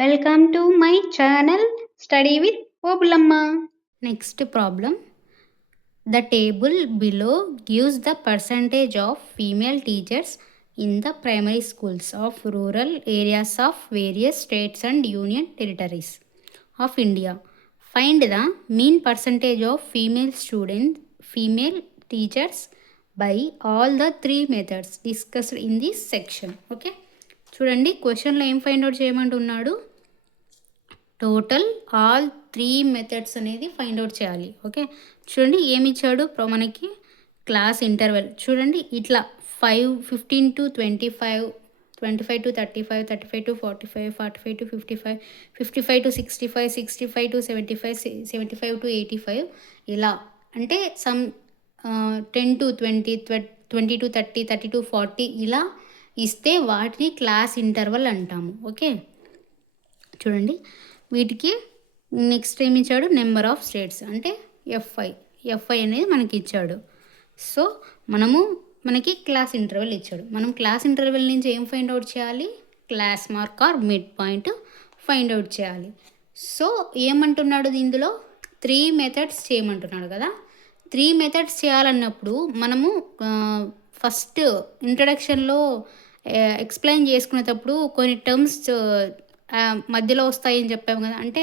Welcome to my channel Study with Obulamma. Next problem. The table below gives the percentage of female teachers in the primary schools of rural areas of various states and union territories of India. Find the mean percentage of female teachers by all the three methods discussed in this section. Okay. చూడండి క్వశ్చన్లో ఏం find out చేయమంటున్నాడు, total all 3 methods అనేది find out చేయాలి. Okay, చూడండి ఏమి ఇచ్చాడు మనకి క్లాస్ ఇంటర్వెల్. చూడండి ఇట్లా 15 to 25, 25 to 35, 35 to 45, 45 to 55, 55 to 65, 65 to 75, 75 to 85 ఇలా అంటే సమ్ 10 to 20, 20 to 30, 30 to 40 ఇలా ఇస్తే వాటిని క్లాస్ ఇంటర్వల్ అంటాము. ఓకే, చూడండి వీటికి నెక్స్ట్ ఏమి ఇచ్చాడు, నెంబర్ ఆఫ్ స్టేట్స్ అంటే ఎఫ్ఐ అనేది మనకి ఇచ్చాడు. సో మనకి క్లాస్ ఇంటర్వెల్ ఇచ్చాడు. మనం క్లాస్ ఇంటర్వెల్ నుంచి ఏం ఫైండ్ అవుట్ చేయాలి, class mark or mid point find out చేయాలి. సో ఏమంటున్నాడు, ఇందులో 3 మెథడ్స్ చేయమంటున్నాడు కదా. 3 మెథడ్స్ చేయాలన్నప్పుడు మనము ఫస్ట్ ఇంట్రడక్షన్లో ఎక్స్ప్లెయిన్ చేసుకునేటప్పుడు కొన్ని టర్మ్స్ మధ్యలో వస్తాయని చెప్పాము కదా. అంటే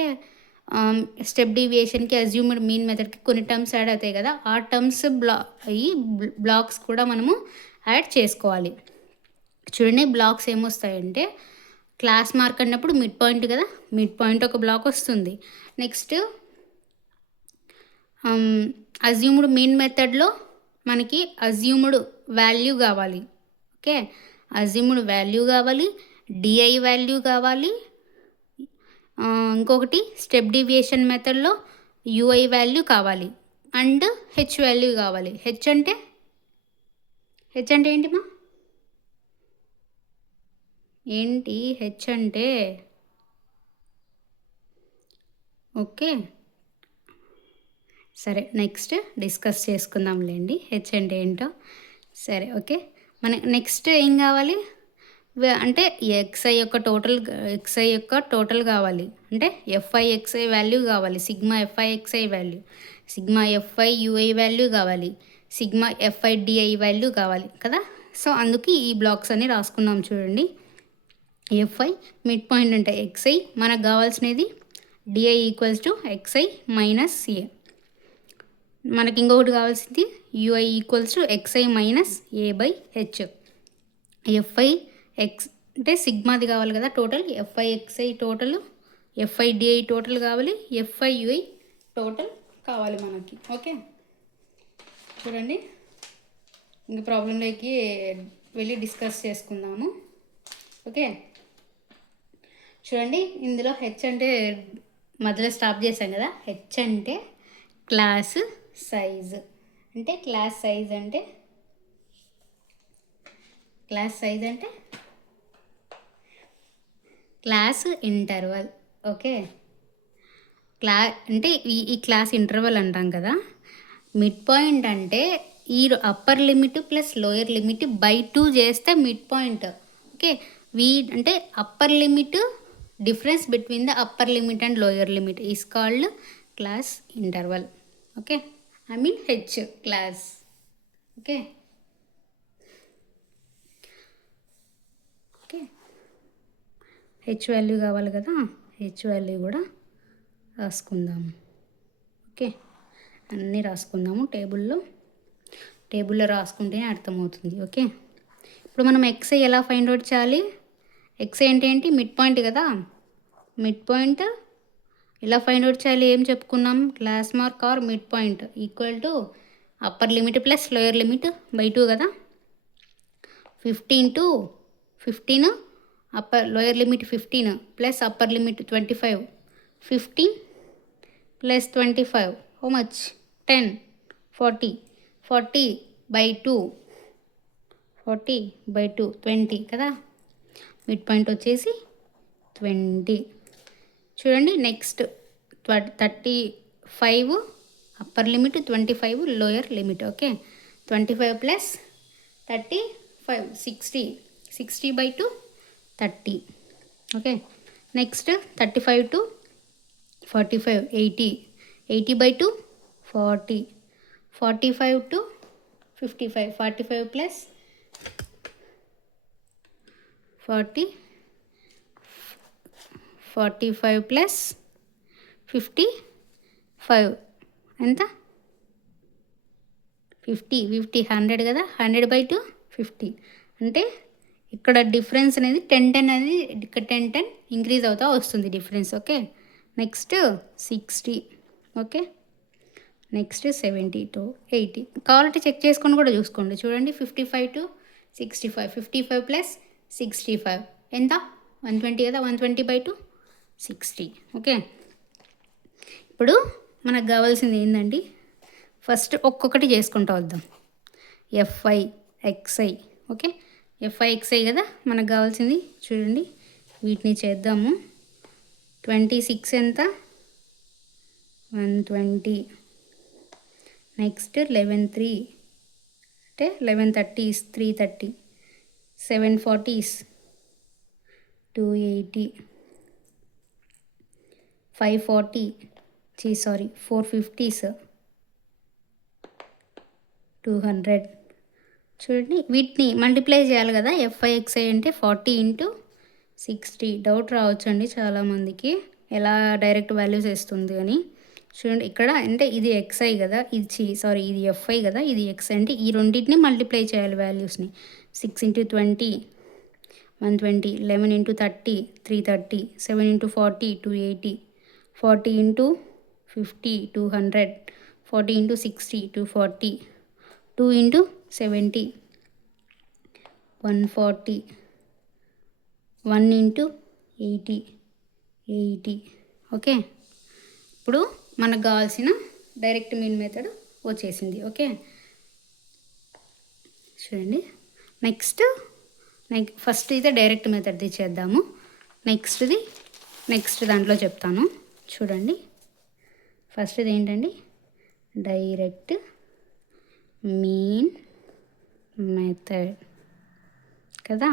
స్టెప్ డీవియేషన్కి, అజ్యూమ్డ్ మీన్ మెథడ్కి కొన్ని టర్మ్స్ యాడ్ అవుతాయి కదా. ఆ టర్మ్స్ బ్లాక్స్ కూడా మనము యాడ్ చేసుకోవాలి. చూడండి బ్లాక్స్ ఏమొస్తాయంటే, క్లాస్ మార్క్ అన్నప్పుడు మిడ్ పాయింట్ కదా, మిడ్ పాయింట్ ఒక బ్లాక్ వస్తుంది. నెక్స్ట్ అజ్యూమ్డ్ మీన్ మెథడ్లో మనకి అజ్యూమ్డ్ వాల్యూ కావాలి. ఓకే, అజ్యూమ్డ్ వాల్యూ కావాలి, డిఐ వాల్యూ కావాలి, ఇంకొకటి స్టెప్ డీవియేషన్ మెథడ్లో యూఐ వాల్యూ కావాలి, అండ్ హెచ్ వాల్యూ కావాలి. హెచ్ అంటే ఏంటిమా, ఏంటి హెచ్ అంటే? ఓకే సరే, నెక్స్ట్ డిస్కస్ చేసుకుందాంలేండి హెచ్ అంటే ఏంటో. సరే ఓకే, మనకి నెక్స్ట్ ఏం కావాలి అంటే ఎక్స్ఐ యొక్క టోటల్ కావాలి. అంటే ఎఫ్ఐ వాల్యూ కావాలి, sigma FI value, sigma FI UI value కావాలి, సిగ్మా ఎఫ్ఐ డిఐ వాల్యూ కావాలి కదా. సో అందుకే ఈ బ్లాక్స్ అన్ని రాసుకున్నాం. చూడండి ఎఫ్ఐ మిడ్ పాయింట్ అంటే ఎక్స్ఐ, మనకు కావాల్సినది DI equals to XI minus A. మనకి ఇంకొకటి కావాల్సింది UI equals to XI minus A by H. FI X అంటే సిగ్మాది కావాలి కదా total, FI total, FI DI total కావాలి, ఎఫ్ఐయుఐ టోటల్ కావాలి మనకి. ఓకే, చూడండి ఇంక ప్రాబ్లంలోకి వెళ్ళి డిస్కస్ చేసుకుందాము. ఓకే, చూడండి ఇందులో హెచ్ అంటే మధ్యలో స్టాప్ చేశాం కదా. హెచ్ అంటే క్లాస్ సైజ్. అంటే క్లాస్ సైజ్ అంటే క్లాస్ ఇంటర్వల్. ఓకే, అంటే ఈ క్లాస్ ఇంటర్వల్ అంటాం కదా. మిడ్ పాయింట్ అంటే ఈ upper limit plus lower limit by 2 చేస్తే మిడ్ పాయింట్. ఓకే, అంటే upper limit, difference between the upper limit and lower limit is called class interval. Okay, I mean H class. Okay okay, H value కావాలి కదా, H value కూడా రాసుకుందాము. Okay, అన్నీ రాసుకుందాము టేబుల్లో రాసుకుంటేనే అర్థమవుతుంది. Okay, ఇప్పుడు మనం ఎక్స్ఐ ఎలా ఫైండ్ అవుట్ చేయాలి? ఎక్స్ఐ అంటే ఏంటి, మిడ్ పాయింట్ కదా. మిడ్ పాయింట్ ఎలా ఫైండ్ అవుట్ చేయాలి, ఏం చెప్పుకున్నాం, class mark or mid point equal to upper limit plus lower limit by 2 కదా. 15 upper lower limit 15 plus upper limit 25, 15 plus 25 how much 10, 40 by 2, 20 కదా. మిడ్ పాయింట్ వచ్చేసి 20. చూడండి next 35 upper limit, 25 lower limit. Okay, 25 plus 35 60 by 2 30. Okay, next 35 to 45 80, 80/2 40, 45 to 55, 45 plus 40, 45 plus 55 ఎంత 50, 100 కదా, 100/2 50. అంటే ఇక్కడ difference అనేది 10 అనేది ఇక్కడ 10 ఇంక్రీజ్ అవుతా వస్తుంది difference. Okay, next 60. Okay, next 70 to 80. కావాలంటే చెక్ చేసుకొని కూడా చూసుకోండి. చూడండి 55 to 65, 55 plus 65 ఎంత 120 కదా, 120/2 60. ఓకే, ఇప్పుడు మనకు కావాల్సింది ఏంటండి, ఫస్ట్ ఒక్కొక్కటి చేసుకుంటూ వద్దాం. F I X I. Okay, F I X I కదా మనకు కావాల్సింది. చూడండి వీటిని చేద్దాము. 26 ఎంత 120. నెక్స్ట్ 11/3 అంటే 11/30 is 330. 740 is 280. 540 450 is 200. చూడండి వీటిని మల్టిప్లై చేయాలి కదా. ఎఫ్ఐ ఎక్స్ఐ అంటే 40 into 60. డౌట్ రావచ్చు అండి చాలామందికి, ఎలా డైరెక్ట్ వాల్యూస్ వేస్తుంది అని. చూడండి ఇక్కడ అంటే ఇది ఎక్స్ఐ కదా, ఇది ఎఫ్ఐ కదా, ఇది ఎక్స్ఐ. అంటే ఈ రెండింటిని మల్టిప్లై చేయాలి వాల్యూస్ని. 6 into 20 120, 11 into 30 330, 7 into 40 280, 40 into 50 200, 40 into 60 240, 2 into 70 140, 1 into 80. Okay, ఇప్పుడు మనకు కావాల్సిన డైరెక్ట్ మీన్ మెథడ్ వచ్చేసింది. ఓకే, చూడండి నెక్స్ట్ ఫస్ట్ అయితే డైరెక్ట్ మెథడ్ది చేద్దాము. నెక్స్ట్ దాంట్లో చెప్తాను. చూడండి ఫస్ట్ది ఏంటండి, డైరెక్ట్ మీన్ మెథడ్ కదా.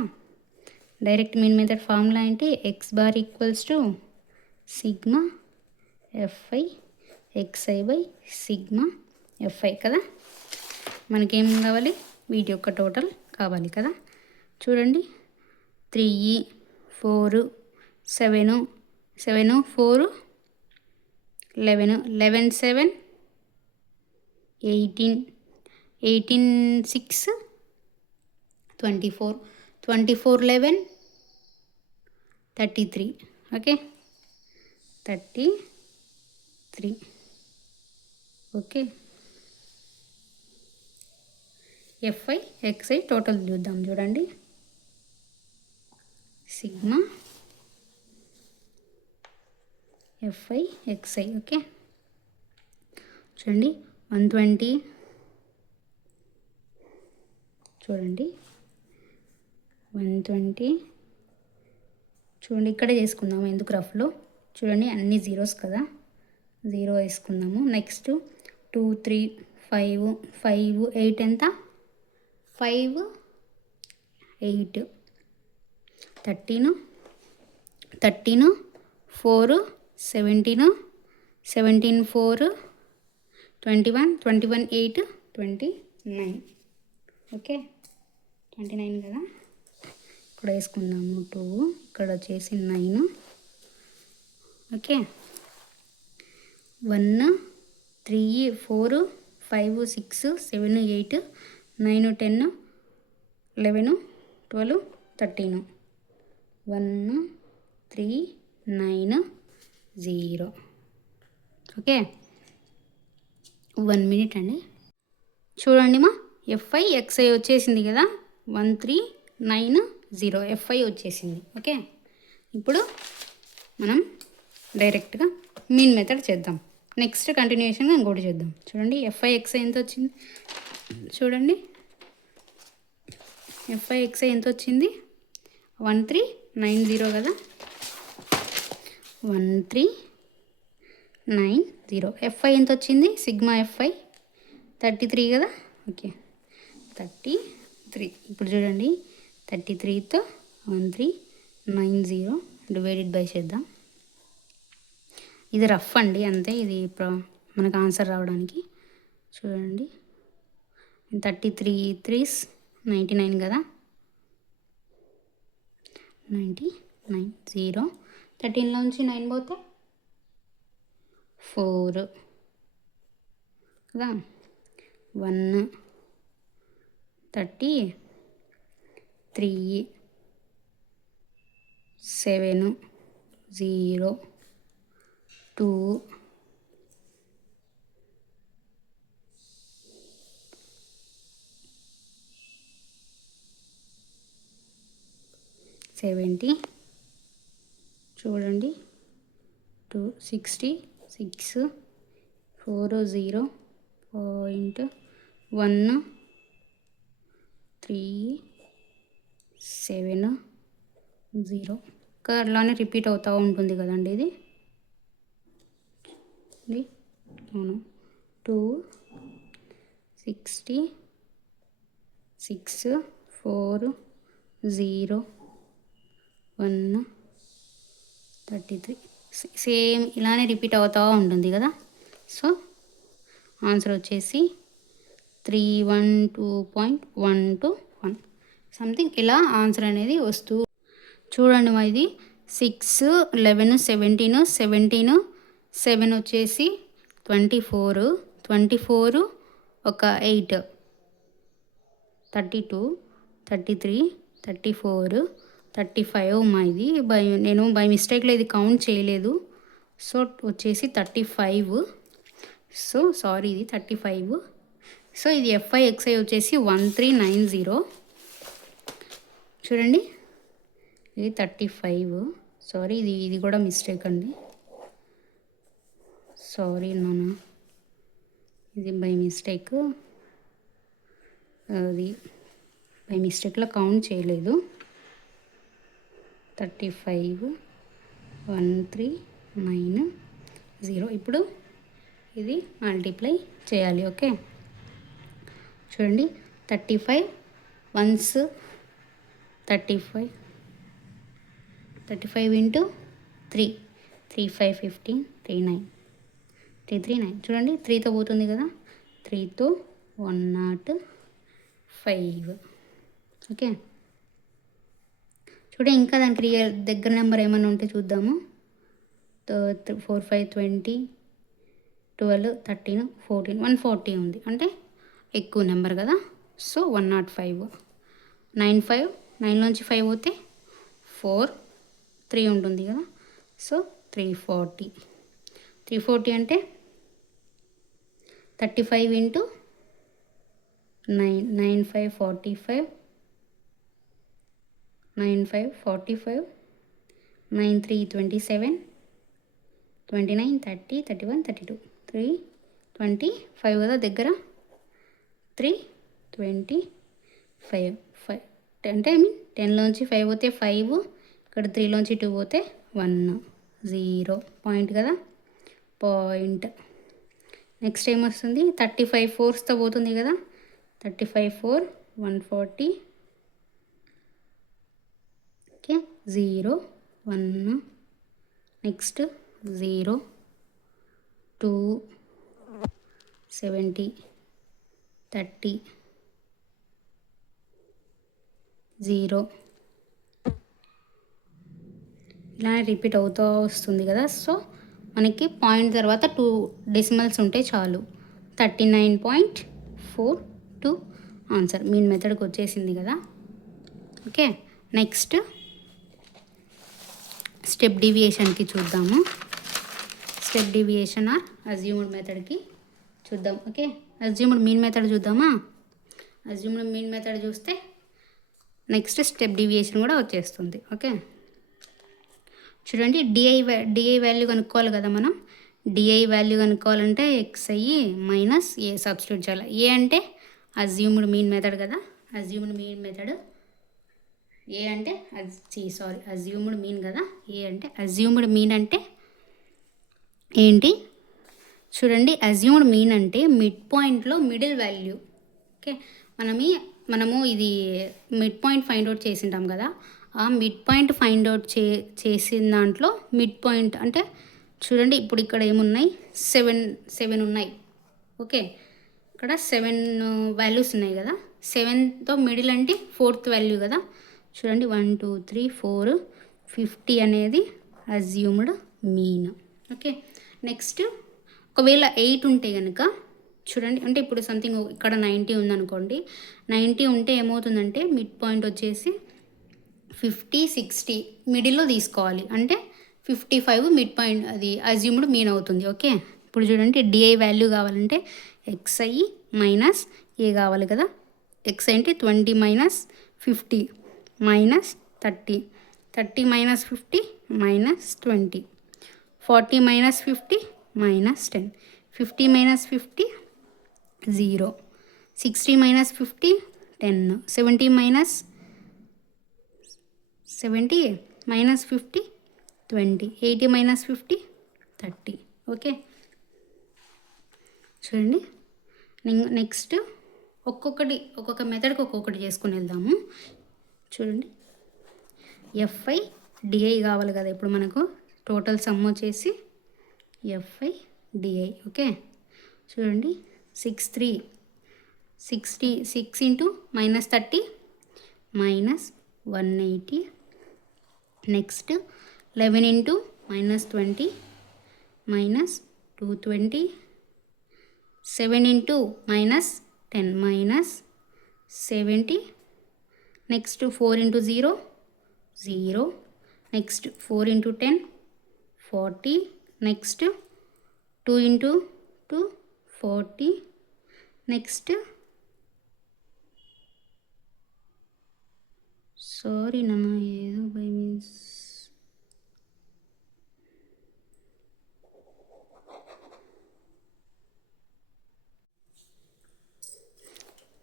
డైరెక్ట్ మీన్ మెథడ్ ఫార్ములా ఏంటి, X bar equals to sigma F I X I by sigma F I కదా. మనకేం కావాలి, వీటి యొక్క టోటల్ కావాలి కదా. చూడండి 3 4 7 7 4 11 11 7 18 18 6 24 24 11 33. Okay 33. Okay, F I X I total చూద్దాం. చూడండి సిగ్మా ఎఫ్ఐ ఎక్స్ఐ. ఓకే, చూడండి 120. చూడండి 120. చూడండి ఇక్కడే చేసుకుందాము, ఎందుకు రఫ్లో. చూడండి అన్ని జీరోస్ కదా, 0 వేసుకుందాము. నెక్స్ట్ 2 3 5 5 8 ఎంత 5 8 13 4 17 17 4 21 21 8 29. ఓకే 29 కదా, ఇక్కడ వేసుకుందాము 2, ఇక్కడ వచ్చేసి 9. ఓకే 1 3 4 5 6 7 8 9 10 11 12 13 1 3 9 0. ఓకే 1 minute అండి. చూడండి మా ఎఫ్ఐ ఎక్స్ఐ వచ్చేసింది కదా, 1390 ఎఫ్ఐ వచ్చేసింది. ఓకే, ఇప్పుడు మనం డైరెక్ట్గా మీన్ మెథడ్ చేద్దాం. నెక్స్ట్ కంటిన్యూషన్గా ఇంకోటి చేద్దాం. చూడండి ఎఫ్ఐ ఎక్స్ఐ ఎంత వచ్చింది, చూడండి ఎఫ్ఐ ఎక్స్ఐ ఎంత వచ్చింది 1390 కదా, 1390. ఎఫ్ఐ ఎంత వచ్చింది, సిగ్మా ఎఫ్ఐ 33 కదా. ఓకే 33. ఇప్పుడు చూడండి 33తో 1390 డివైడెడ్ బై చేద్దాం. ఇది రఫ్ అండి, అంతే. ఇది మనకు ఆన్సర్ రావడానికి. చూడండి, 33 3s 99 కదా, 99 0. 13లోంచి 9 పోతే 4 కదా, 1 33 7 0 2 70. చూడండి, 266 40.1 370 ఇంకా అలానే రిపీట్ అవుతూ ఉంటుంది కదండి ఇది. అవును, 266 40 1 33 సేమ్ ఇలానే రిపీట్ అవుతూ ఉంటుంది కదా. సో ఆన్సర్ వచ్చేసి 312.121 సంథింగ్ ఇలా ఆన్సర్ అనేది వస్తూ. చూడండి, మా ఇది 6 11 17 17 7 వచ్చేసి 24 24 ఒక 8 32 33 34 35 మా ఇది నేను బై మిస్టేక్లో ఇది కౌంట్ చేయలేదు. సో వచ్చేసి 35. సో సారీ, ఇది 35. సో ఇది FIXI వచ్చేసి 1390. చూడండి, ఇది 35. సారీ, ఇది కూడా మిస్టేక్ అండి. సారీ నాన్న, ఇది బై మిస్టేక్, అది బై మిస్టేక్లో కౌంట్ చేయలేదు. 35 1390. ఇప్పుడు ఇది మల్టిప్లై చేయాలి. ఓకే, చూడండి, 35 1s 35 ఇంటూ 3 3 5 15 3 9 3 3 9. చూడండి, 3తో పోతుంది కదా, 3తో 105. ఓకే, చూడండి, ఇంకా దానికి దగ్గర నెంబర్ ఏమైనా ఉంటే చూద్దాము. 4 5 20 12 13 14 140 ఉంది, అంటే ఎక్కువ నెంబర్ కదా. సో 105. 95 9లోంచి 5 పోతే 4 3 ఉంటుంది కదా. సో 340 అంటే 35 ఇంటూ 9 9 5 45 9 5 45 9 3 27 29 30 31 32 325 కదా దగ్గర. 325 అంటే 10లోంచి 5 పోతే 5, ఇక్కడ 3లోంచి 2 పోతే 1 0 పాయింట్ కదా, పాయింట్. నెక్స్ట్ ఏమొస్తుంది, 35 4స్తో పోతుంది కదా, 35 4 140. ఓకే, 0 1 నెక్స్ట్ 0 2 70 30 0 ఇలా రిపీట్ అవుతూ వస్తుంది కదా. సో మనకి పాయింట్ తర్వాత 2 డెసిమల్స్ ఉంటే చాలు. 39.42 ఆన్సర్ మీన్ మెథడ్కి వచ్చేసింది కదా. ఓకే, నెక్స్ట్ స్టెప్ డీవియేషన్కి చూద్దాము. స్టెప్ డీవియేషన్ ఆర్ అజ్యూమ్డ్ మెథడ్కి చూద్దాం. ఓకే, అజ్యూమ్డ్ మీన్ మెథడ్ చూద్దామా. అజ్యూమ్డ్ మీన్ మెథడ్ చూస్తే నెక్స్ట్ స్టెప్ డీవియేషన్ కూడా వచ్చేస్తుంది. ఓకే, చూడండి, డిఐ వాల్యూ కనుక్కోవాలి కదా మనం. డిఐ వాల్యూ కనుక్కోవాలంటే XI మైనస్ A సబ్స్టిట్యూట్ చేయాలి. ఏ అంటే అజ్యూమ్డ్ మీన్ మెథడ్ కదా, అజ్యూమ్డ్ మీన్ మెథడ్. ఏ అంటే అజ్యూమ్డ్ మీన్ కదా. ఏ అంటే అజ్యూమ్డ్ మీన్ అంటే ఏంటి చూడండి, అజ్యూమ్డ్ మీన్ అంటే మిడ్ పాయింట్లో మిడిల్ వాల్యూ. ఓకే, మనము ఇది మిడ్ పాయింట్ ఫైండ్ అవుట్ చేసింటాం కదా, ఆ మిడ్ పాయింట్ ఫైండ్ అవుట్ చేసిన దాంట్లో మిడ్ పాయింట్ అంటే చూడండి, ఇప్పుడు ఇక్కడ ఏమున్నాయి, 7 ఉన్నాయి. ఓకే, ఇక్కడ 7 వాల్యూస్ ఉన్నాయి కదా. 7తో మిడిల్ అంటే 4th వాల్యూ కదా. చూడండి 1 2 3 4 50 అనేది అజ్యూమ్డ్ మీన్. ఓకే, నెక్స్ట్ ఒకవేళ 8 ఉంటే కనుక చూడండి, అంటే ఇప్పుడు సంథింగ్ ఇక్కడ 90 ఉందనుకోండి. 90 ఉంటే ఏమవుతుందంటే మిడ్ పాయింట్ వచ్చేసి 50 60 మిడిల్లో తీసుకోవాలి. అంటే 55 మిడ్ పాయింట్ అది అజ్యూమ్డ్ మీన్ అవుతుంది. ఓకే, ఇప్పుడు చూడండి డిఐ వాల్యూ కావాలంటే ఎక్స్ఐ మైనస్ ఏ కావాలి కదా. ఎక్స్ అంటే 20 minus 50 minus 30, 30 minus 50 minus 20, 40 minus 50 minus 10, 50 minus 50 0, 60 minus 50 10, 70 minus 70 minus 50 20, 80 minus 50 30. Okay, చూడండి నెక్స్ట్ ఒక్కొక్క మెథడ్కి ఒక్కొక్కటి చేసుకుని వెళ్దాము. చూడండి ఎఫ్ఐ డిఐ కావాలి కదా. ఇప్పుడు మనకు టోటల్ సమ్ వచ్చేసి ఎఫ్ఐ డిఐ. ఓకే, చూడండి 6 into minus 30 minus 180. Next 11 into minus 20 minus 220. 7 into minus 10 minus 70. Next 4 into 0 0. Next 4 into 10 40. Next 2 into 2 40. Next sorry నాన్న, ఏదో బై మీన్స్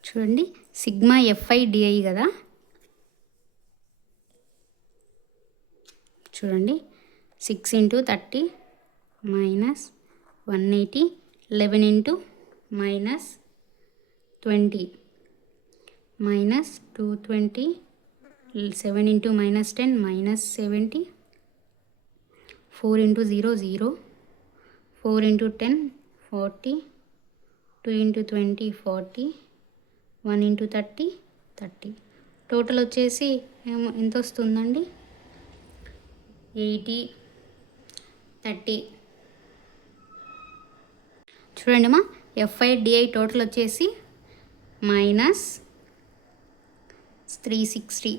చూడండి సిగ్మా ఎఫ్ఐ డిఐ కదా. చూడండి 6 into 30 minus 180. 11 into minus 20 minus 220. 7 into minus 10 minus 70. 4 into 0 0. 4 into 10 40. 2 into 20 40. 1 into 30 30. Total వచ్చేసి ఎంత వస్తుందండి, 80 30. చూడండి మా ఎఫ్ఐ డిఐ టోటల్ వచ్చేసి మైనస్ 360.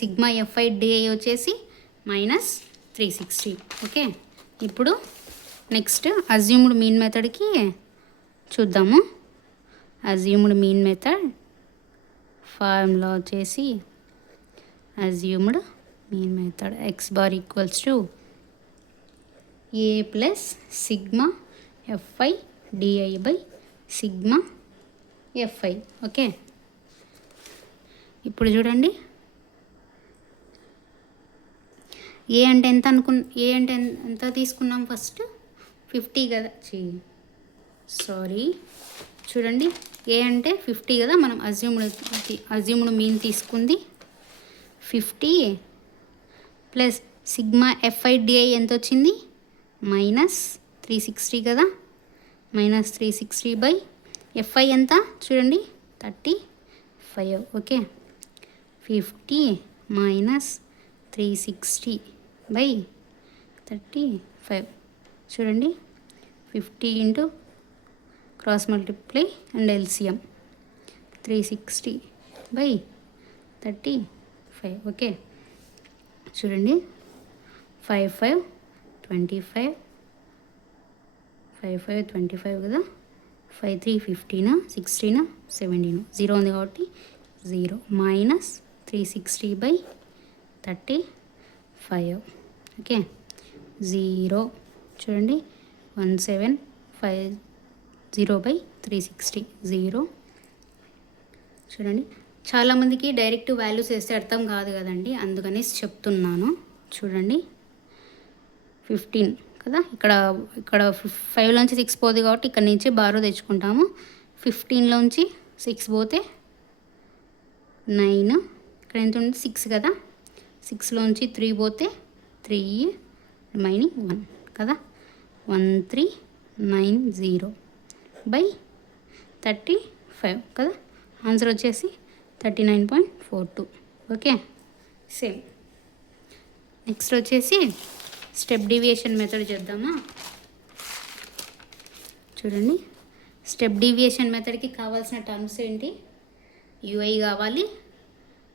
సిగ్మా ఎఫ్ఐ డిఐ వచ్చేసి మైనస్ 360. ఓకే, ఇప్పుడు నెక్స్ట్ అజ్యూమ్డ్ మీన్ మెథడ్కి చూద్దాము. అజ్యూమ్డ్ మీన్ మెథడ్ ఫార్ములా వచ్చేసి assumed mean method X bar equals to A plus sigma f i D I by sigma F I. Okay, ఇప్పుడు చూడండి ఏ అంటే ఎంత ఎంత తీసుకున్నాం ఫస్ట్ 50 కదా. సారీ, చూడండి ఏ అంటే 50 కదా. మనం అజ్యూమ్డ్ మీన్ తీసుకుంది 50 ప్లస్ సిగ్మా ఎఫ్ఐ డిఐ ఎంత వచ్చింది, మైనస్ 360 కదా. మైనస్ 360 బై ఎఫ్ఐ ఎంత చూడండి 35. Okay, 50 minus 360 by 35. చూడండి 50 into cross multiply and LCM 360 by 35. Okay, చూడండి 5 5 25. 5 5 25 కదా. 5 3 15, 16 17, 0 ఉంది కాబట్టి 0 మైనస్ 360 బై 35. ఓకే, 0 చూడండి 1750 బై 360 0. చూడండి చాలామందికి డైరెక్ట్ వాల్యూస్ వేస్తే అర్థం కాదు కదండి, అందుకని చెప్తున్నాను. చూడండి 15 కదా. ఇక్కడ 5లోంచి 6 పోదు కాబట్టి ఇక్కడ నుంచి బారో తెచ్చుకుంటాము. 15లోంచి 6 పోతే 9. ఇక్కడ ఎంత ఉంది 6 కదా. 6లోంచి 3 పోతే 3 రిమైనింగ్ 1 కదా. 1390 బై 35 కదా. ఆన్సర్ వచ్చేసి 39.42. ఓకే. సేమ్ నెక్స్ట్ వచ్చేసి స్టెప్ డీవియేషన్ మెథడ్ చేద్దామా. చూడండి, స్టెప్ డీవియేషన్ మెథడ్కి కావాల్సిన టర్మ్స్ ఏంటి? యూఐ కావాలి.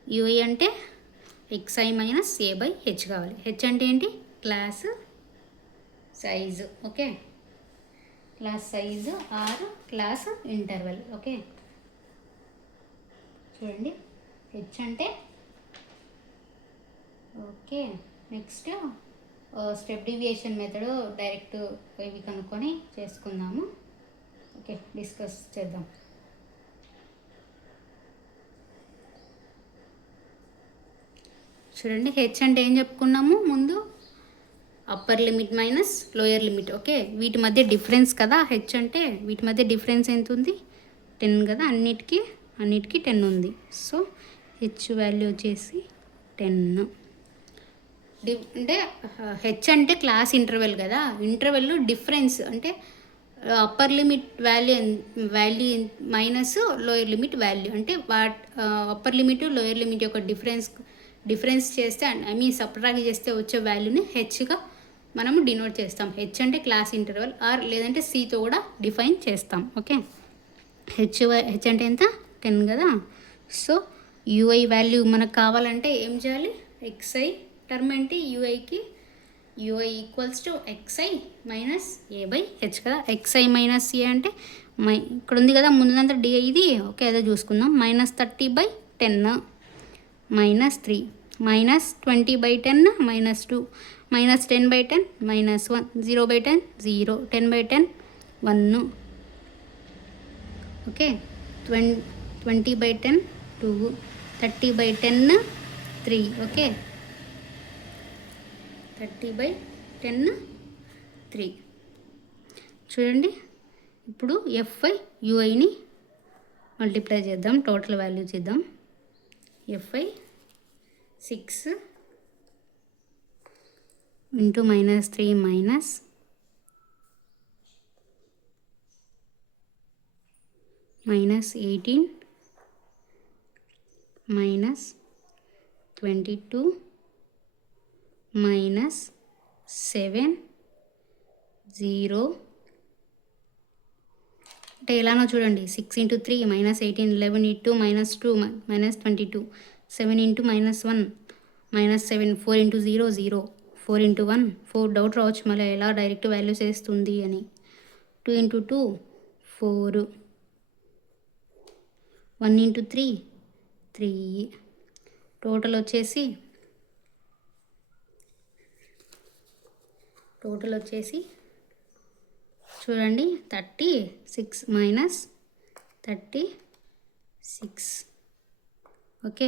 యూఐ అంటే xi minus a by H కావాలి. హెచ్ అంటే ఏంటి? Class size. Okay, class size or class interval. Okay, చూడండి హెచ్ అంటే okay. Next step deviation method direct ఇవి కనుక్కొని చేసుకుందాము. ఓకే, డిస్కస్ చేద్దాం. చూడండి, హెచ్ అంటే ఏం చెప్పుకున్నాము ముందు? Upper limit minus lower limit. Okay, వీటి మధ్య డిఫరెన్స్ కదా హెచ్ అంటే. వీటి మధ్య డిఫరెన్స్ ఎంత ఉంది? 10 కదా. అన్నిటికీ 10 ఉంది. సో హెచ్ వాల్యూ వచ్చేసి 10. అంటే హెచ్ అంటే క్లాస్ ఇంటర్వెల్ కదా. ఇంటర్వెల్లో డిఫరెన్స్ అంటే upper limit value minus lower limit value అంటే అప్పర్ లిమిట్ లోయర్ లిమిట్ యొక్క డిఫరెన్స్ చేస్తే ఐ మీన్ సబ్ట్రాక్ట్ చేస్తే వచ్చే వాల్యూని హెచ్గా మనము డినోట్ చేస్తాం. హెచ్ అంటే క్లాస్ ఇంటర్వెల్ ఆర్ లేదంటే సితో కూడా డిఫైన్ చేస్తాం. ఓకే, హెచ్ అంటే ఎంత? 10 కదా. సో యూఐ వాల్యూ మనకు కావాలంటే ఏం చేయాలి? xi టర్మ్ ఏంటి? యూఐకి UI equals to xi minus A by H కదా. xi మైనస్ ఏ అంటే ఇక్కడ ఉంది కదా ముందంతా డి. ఇది ఓకే, అదే చూసుకుందాం. -30/10 minus 3 minus 20/10 minus 2 minus 10/10 minus 1 0/10 0 10/10 1. Okay, 20/10 2 30/10 3. Okay, 30/10 3. చూడండి, ఇప్పుడు ఎఫ్ఐ యూఐని మల్టిప్లై చేద్దాం. టోటల్ వాల్యూ చేద్దాం. F I 6 into -3 minus -18 minus 22 minus 7 0. అంటే ఎలానో చూడండి. 6 into 3 -18 11 into -2 -22 7 into -1 -7 4 into 0 0 4 into 1 4. Doubt రావచ్చు మళ్ళీ ఎలా డైరెక్ట్ వాల్యూస్ వేస్తుంది అని. 2 ఇంటూ 2 4 1 ఇంటూ 3 3. టోటల్ వచ్చేసి చూడండి 36 మైనస్ 36. ఓకే,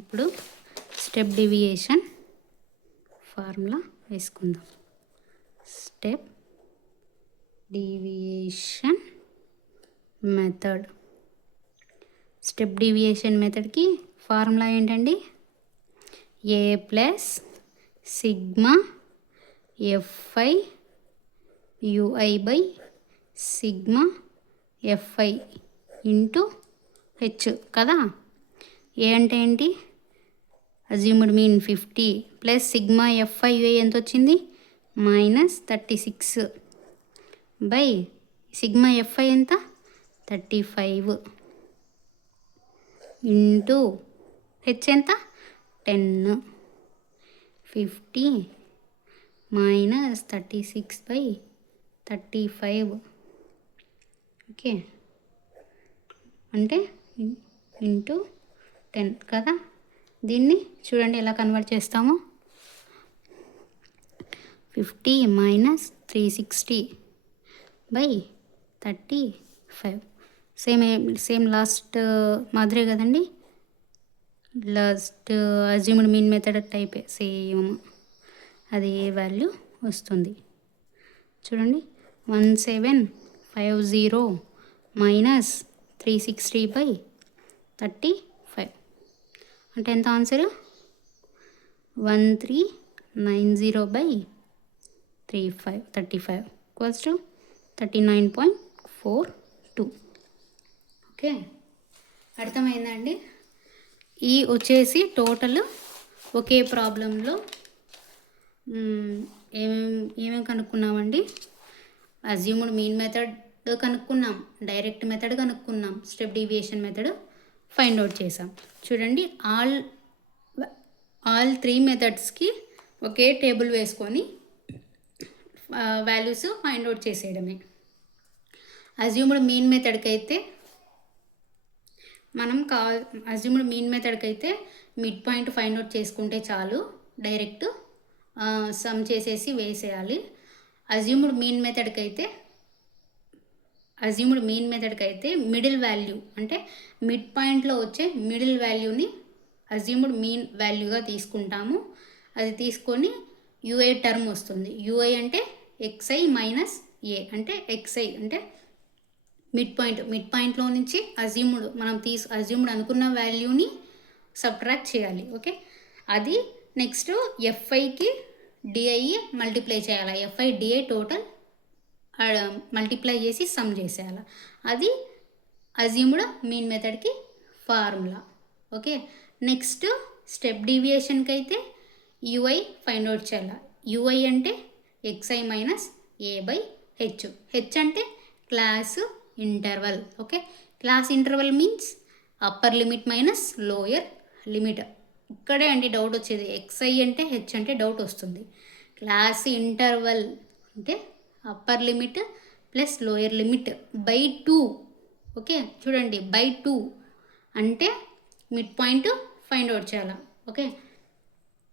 ఇప్పుడు స్టెప్ డీవియేషన్ ఫార్ములా వేసుకుందాం. Step deviation method. Step deviation మెథడ్కి ఫార్ములా ఏంటండి? A plus sigma FI UI by sigma FI into H కదా. ఏ అంటే ఏంటి? Assumed mean 50 plus sigma FI UI ఎంత వచ్చింది? -36 బై సిగ్మా ఎఫ్ఐ ఎంత? 35 ఇంటూ హెచ్ ఎంత? 10. 50 -36/35. ఓకే, అంటే ఇంటూ 10 కదా. దీన్ని చూడండి ఎలా కన్వర్ట్ చేస్తామో. 50 - 360/35. సేమ్ లాస్ట్ మాదిరే కదండి. లాస్ట్ అజ్యూమ్డ్ మీన్ మెథడ్ టైపే సేమ్. అది ఏ వాల్యూ వస్తుంది చూడండి. 1750 -360/35 అంటే ఎంత ఆన్సర్? 1390/35 equals to 39.42. ఓకే, అర్థమైందండి. ఈ వచ్చేసి టోటల్ ఒకే ప్రాబ్లంలో ఏమేమి కనుక్కున్నామండి. అజ్యూమ్డ్ మీన్ మెథడ్ కనుక్కున్నాం, డైరెక్ట్ మెథడ్ కనుక్కున్నాం, step deviation method find out చేసాం. చూడండి, ఆల్ 3 మెథడ్స్కి ఒకే టేబుల్ వేసుకొని వాల్యూస్ ఫైండ్ అవుట్ చేసేయడమే. అజ్యూమ్డ్ మీన్ మెథడ్కి అయితే అజ్యూమ్డ్ మీన్ మెథడ్కి అయితే మిడ్ పాయింట్ ఫైండ్ అవుట్ చేసుకుంటే చాలు, డైరెక్ట్ సమ్ చేసేసి వేసేయాలి. అజ్యూమ్డ్ మీన్ మెథడ్కి అయితే మిడిల్ వాల్యూ అంటే మిడ్ పాయింట్లో వచ్చే మిడిల్ వాల్యూని అజ్యూమ్డ్ మీన్ వాల్యూగా తీసుకుంటాము. అది తీసుకొని యూఐ టర్మ్ వస్తుంది. యూఐ అంటే xi మైనస్ ఏ, అంటే xi అంటే మిడ్ పాయింట్లో నుంచి అజ్యూమ్డ్ అనుకున్న వాల్యూని సబ్ట్రాక్ట్ చేయాలి. ఓకే, అది నెక్స్ట్ ఎఫ్ఐకి డిఐ మల్టిప్లై చేయాలి. ఎఫ్ఐ డిఐ టోటల్ మల్టిప్లై చేసి సమ్ చేసేయాలి. అది అజ్యూమ్డ్ మీన్ మెథడ్కి ఫార్ములా. ఓకే, నెక్స్ట్ స్టెప్ డీవియేషన్కి అయితే యూఐ ఫైండ్ అవుట్ చేయాలి. యూఐ అంటే xi మైనస్ a/h. హెచ్ అంటే class interval. Okay, class interval means upper limit minus lower limit. ఇక్కడే అండి డౌట్ వచ్చేది, xi అంటే హెచ్ అంటే డౌట్ వస్తుంది. క్లాస్ ఇంటర్వల్ అంటే upper limit plus lower limit by 2. Okay, చూడండి, బై 2 అంటే మిడ్ పాయింట్ ఫైండ్ అవుట్ చేయాలి. Okay,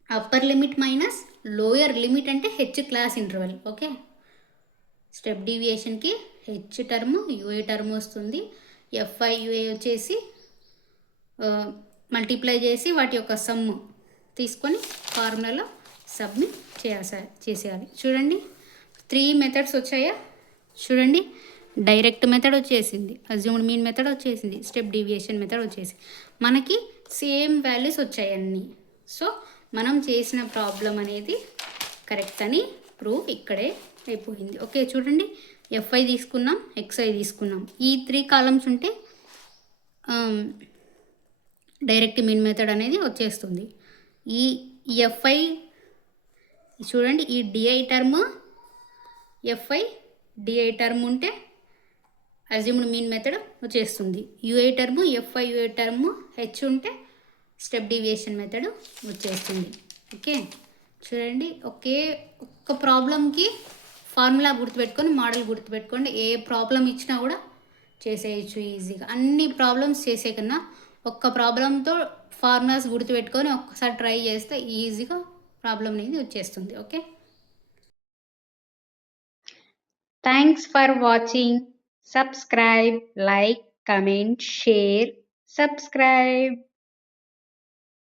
upper limit minus lower limit అంటే H class interval. Okay, step డీవియేషన్కి హెచ్ టర్మ్ యూఏ టర్మ్ వస్తుంది. FI UA వచ్చేసి multiply చేసి వాటి యొక్క సమ్ తీసుకొని ఫార్ములాలో సబ్మిట్ చేసేయాలి. చూడండి, 3 మెథడ్స్ వచ్చాయా. చూడండి, డైరెక్ట్ మెథడ్ వచ్చేసింది, అజ్యూమ్డ్ మీన్ మెథడ్ వచ్చేసింది, స్టెప్ డీవియేషన్ మెథడ్ వచ్చేసి మనకి సేమ్ వాల్యూస్ వచ్చాయి అన్నీ. సో మనం చేసిన ప్రాబ్లం అనేది కరెక్ట్ అని ప్రూఫ్ ఇక్కడే అయిపోయింది. ఓకే, చూడండి, ఎఫ్ఐ తీసుకున్నాం, xi తీసుకున్నాం. ఈ 3 కాలమ్స్ ఉంటే డైరెక్ట్ మీన్ మెథడ్ అనేది వచ్చేస్తుంది. ఈ ఎఫ్ఐ చూడండి, ఈ D I term F I D I term ఉంటే అజ్యూమ్డ్ మీన్ మెథడ్ వచ్చేస్తుంది. U I term F I U I term H ఉంటే స్టెప్ డీవియేషన్ మెథడ్ వచ్చేస్తుంది. ఓకే, చూడండి, ఒక్క ప్రాబ్లంకి ఫార్ములా గుర్తుపెట్టుకొని మోడల్ గుర్తుపెట్టుకోండి. ఏ ప్రాబ్లం ఇచ్చినా కూడా చేసేయచ్చు ఈజీగా. అన్ని ప్రాబ్లమ్స్ చేసే కన్నా ఒక్క ప్రాబ్లంతో ఫార్ములాస్ గుర్తుపెట్టుకొని ఒక్కసారి ట్రై చేస్తే ఈజీగా ప్రాబ్లం అనేది వచ్చేస్తుంది. Okay, thanks for watching. Subscribe, like, comment, share, subscribe.